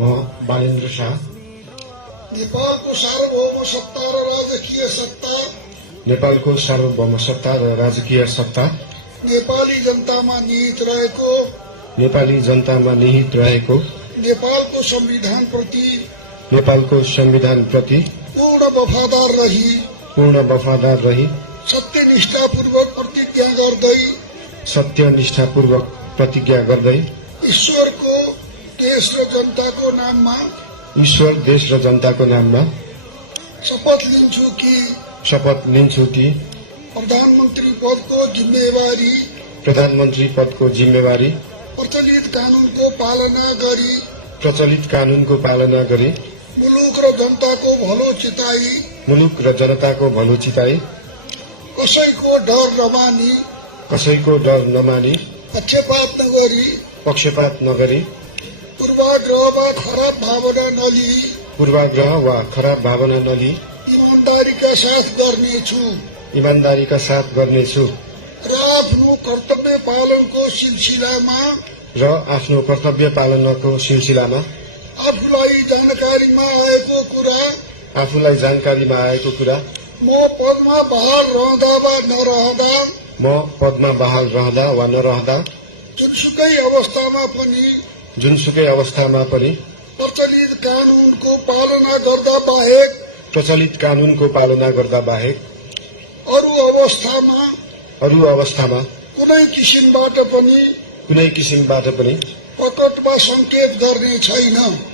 म बालेन्द्र शाह नेपालको सार्वभौम सत्ता र राजकीय सत्ता नेपालको सार्वभौम सत्ता र राजकीय सत्ता नेपाली जनतामा निहित रहेको नेपाली जनतामा निहित रहेको नेपालको संविधानप्रति पूर्ण वफादार रही सत्यनिष्ठापूर्वक प्रतिज्ञा गर्दै ईश्वर, देश र जनताको नाममा शपथ लिन्छु कि प्रधानमन्त्री पदको जिम्मेवारी प्रचलित कानूनको पालना गरी मुलुक र जनताको भलो चिताई कसैको डर नमानी पक्षपात नगरी पूर्वाग्रह वा खराब भावना नलिई इमानदारीका साथ गर्नेछु र आफ्नो कर्तव्य पालनको सिलसिलामा आफूलाई जानकारीमा आएको कुरा म पदमा बहाल रहँदा वा नरहँदा जुनसुकै अवस्थामा पनि प्रचलित कानूनको पालना गर्दा बाहेक अरू अवस्थामा कुनै किसिमबाट पनि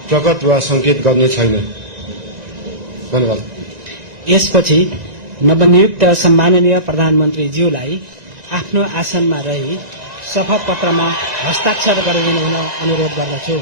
प्रकट वा संकेत गर्ने छैन। धन्यवाद। यसपछि नवनियुक्त सम्माननीय प्रधानमन्त्रीज्यूलाई आफ्नो आसनमा रही शपथ पत्रमा हस्ताक्षर गरिदिनु हुन अनुरोध गर्दछु।